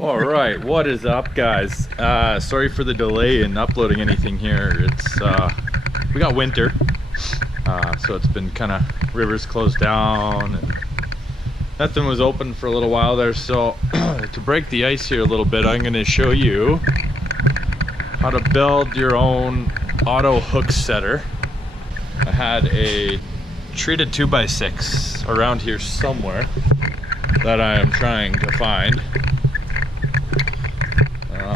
All right, what is up, guys? Sorry for the delay in uploading anything here. It's we got winter, so it's been kind of rivers closed down and nothing was open for a little while there. So to break the ice here a little bit, I'm going to show you how to build your own auto hook setter. I had a treated 2x6 around here somewhere that I am trying to find.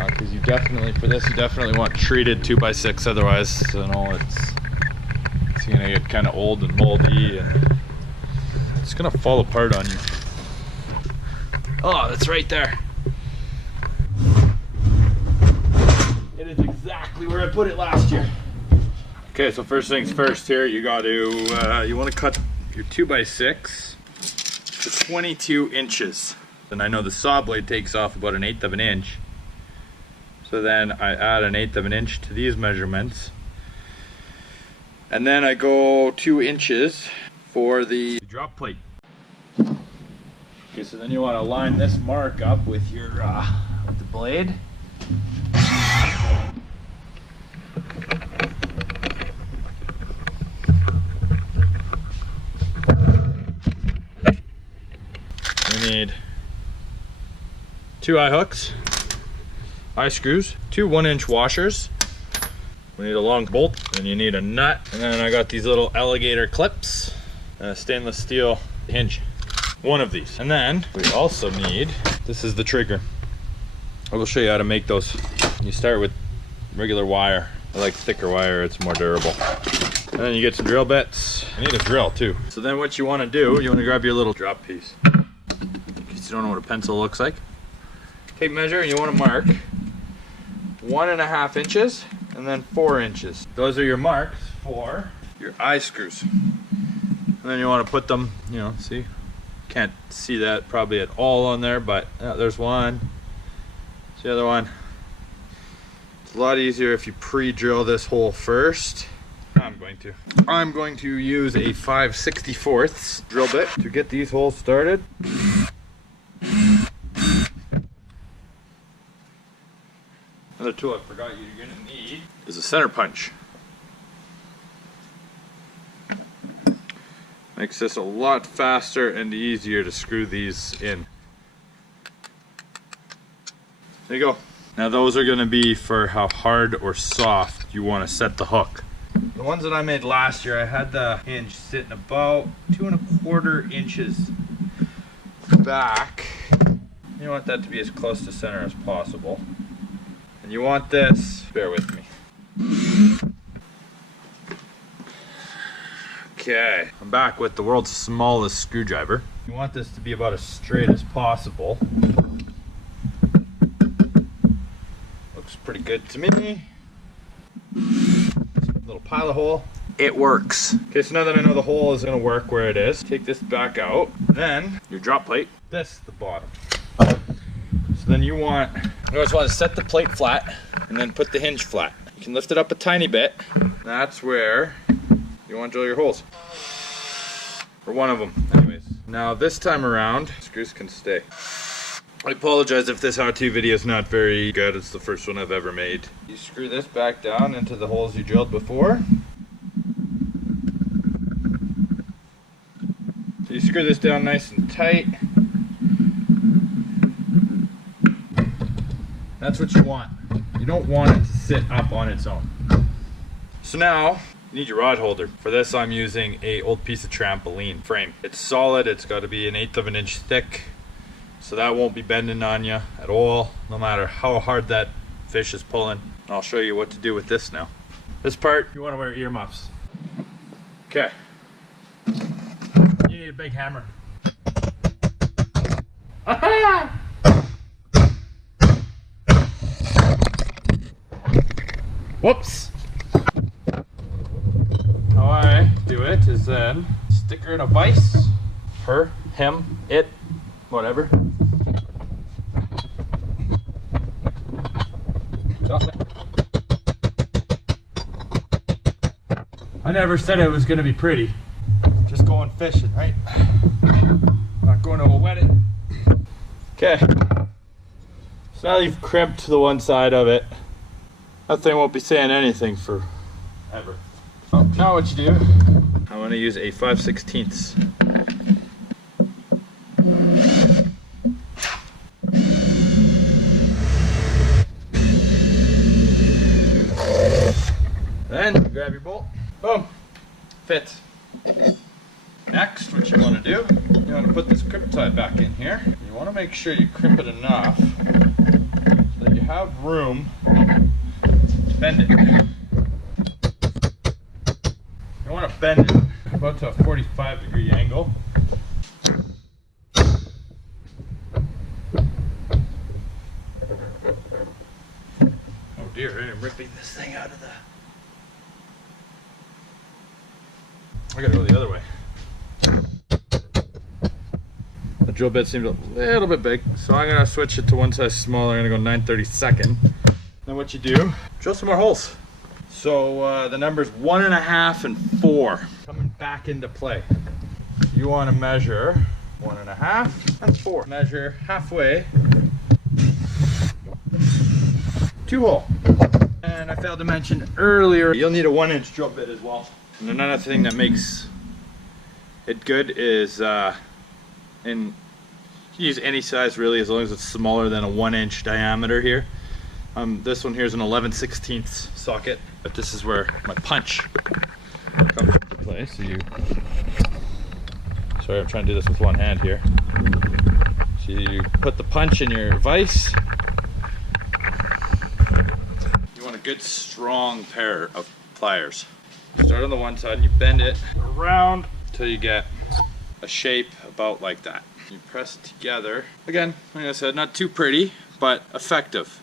Because you definitely want treated 2x6, otherwise, you know, it's gonna get kind of old and moldy and it's gonna fall apart on you. Oh, that's right there. It is exactly where I put it last year. Okay, so first things first here, you got to, you want to cut your 2x6 to 22 inches. And I know the saw blade takes off about 1/8 of an inch. So then I add 1/8 of an inch to these measurements. And then I go 2 inches for the drop plate. Okay, so then you want to line this mark up with your, with the blade. We need 2 eye hooks, eye screws, 2 1-inch washers. We need a long bolt, and you need a nut. And then I got these little Alligator clips, and a stainless steel hinge. One of these. And then we also need, this is the trigger. I will show you how to make those. You start with regular wire. I like thicker wire, it's more durable. And then you get some drill bits. You need a drill too. So then what you want to do, you want to grab your little drop piece. In case you don't know what a pencil looks like. Tape measure, and you want to mark 1.5 inches and then 4 inches. Those are your marks for your eye screws. And then you want to put them, you know, see? Can't see that probably at all on there, but there's one. There's the other one. It's a lot easier if you pre-drill this hole first. I'm going to use a 5/64 drill bit to get these holes started. Another tool I forgot you're going to need is a center punch. Makes this a lot faster and easier to screw these in. There you go. Now those are going to be for how hard or soft you want to set the hook. The ones that I made last year, I had the hinge sitting about 2.25 inches back. You want that to be as close to center as possible. And you want this, bear with me. Okay, I'm back with the world's smallest screwdriver. You want this to be about as straight as possible. Looks pretty good to me. Little pilot hole. It works. Okay, so now that I know the hole is gonna work where it is, take this back out. Then your drop plate, this the bottom. So then you always want to set the plate flat and then put the hinge flat. You can lift it up a tiny bit. That's where you want to drill your holes. Or one of them, anyways. Now this time around, screws can stay. I apologize if this how-to video is not very good. It's the first one I've ever made. You screw this back down into the holes you drilled before. So you screw this down nice and tight. That's what you want. You don't want it to sit up on its own. So now, you need your rod holder. For this I'm using a old piece of trampoline frame. It's solid, it's got to be 1/8 of an inch thick. So that won't be bending on you at all, no matter how hard that fish is pulling. I'll show you what to do with this now. This part, you want to wear earmuffs. Okay. You need a big hammer. Aha! Whoops! How I do it is then stick her in a vise. Her, him, it, whatever. I never said it was going to be pretty. Just going fishing, right? Not going to wet it. Okay. So now you've crimped the one side of it. That thing won't be saying anything for ever. Oh, now what you do, I want to use a 5/16. Then grab your bolt, boom, fits. Next, what you want to do, you want to put this crimp tie back in here. You want to make sure you crimp it enough so that you have room to bend it. You want to bend it about to a 45-degree angle. Oh dear, I am ripping this thing out of the... I gotta go the other way. The drill bit seems a little bit big, so I'm gonna switch it to one size smaller. I'm gonna go 9/32. Then what you do, drill some more holes. So the numbers 1.5 and 4 coming back into play. You want to measure 1.5 and 4. Measure halfway. 2 hole. And I failed to mention earlier, you'll need a 1-inch drill bit as well. And another thing that makes it good is you can use any size really, as long as it's smaller than a 1-inch diameter here. This one here is an 11/16 socket, but this is where my punch comes into play. So sorry, I'm trying to do this with one hand here. So you put the punch in your vise. You want a good strong pair of pliers. Start on the one side and you bend it around until you get a shape about like that. You press it together. Again, like I said, not too pretty, but effective.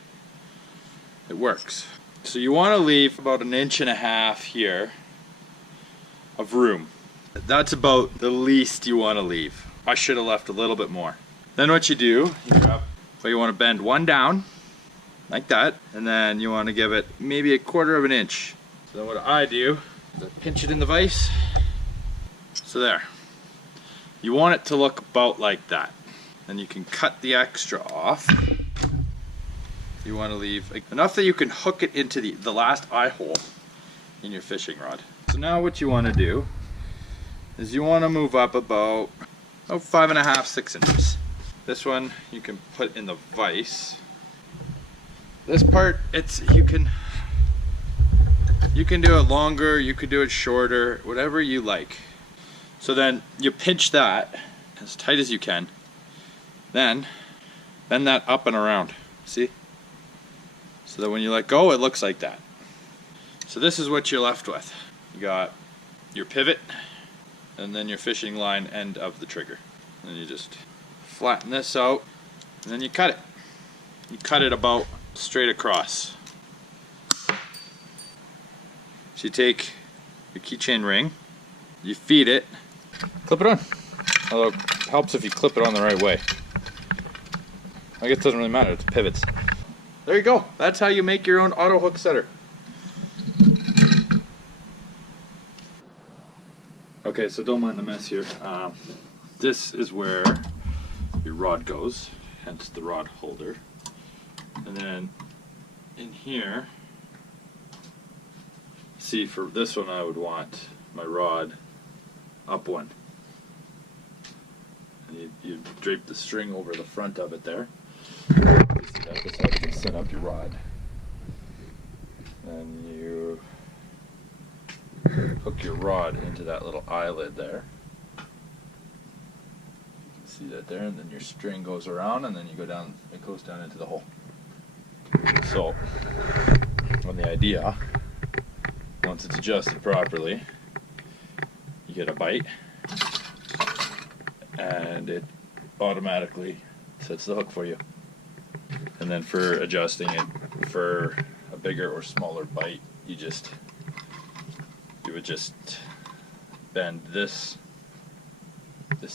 It works. So you want to leave about 1.5 inches here of room. That's about the least you want to leave. I should have left a little bit more. Then what you do, you want to bend one down, like that, and then you want to give it maybe 1/4 inch. So then what I do is I pinch it in the vise. So there. You want it to look about like that. Then you can cut the extra off. You want to leave enough that you can hook it into the last eye hole in your fishing rod. So now what you want to do is you want to move up about 5.5, 6 inches. This one you can put in the vise. This part, you can do it longer, you could do it shorter, whatever you like. So then you pinch that as tight as you can. Then bend that up and around. See? So that when you let go, it looks like that. So this is what you're left with. You got your pivot and then your fishing line end of the trigger. And then you just flatten this out and then you cut it. You cut it about straight across. So you take your keychain ring, you feed it, clip it on. Although it helps if you clip it on the right way. I guess it doesn't really matter, it's pivots. There you go. That's how you make your own auto hook setter. Okay, so don't mind the mess here. This is where your rod goes, hence the rod holder. And then in here, see, for this one I would want my rod up one. And you drape the string over the front of it there. That's how you can set up your rod. And you hook your rod into that little eyelid there. You can see that there, and then your string goes around, and then you go down, it goes down into the hole. So, on the idea, once it's adjusted properly, you get a bite, and it automatically sets the hook for you. And then for adjusting it for a bigger or smaller bite, you would just bend this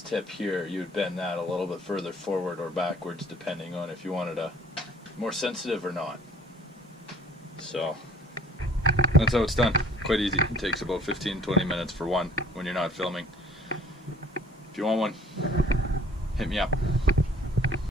tip here. You would bend that a little bit further forward or backwards, depending on if you wanted a more sensitive or not. So that's how it's done. Quite easy. It takes about 15-20 minutes for one when you're not filming. If you want one, hit me up.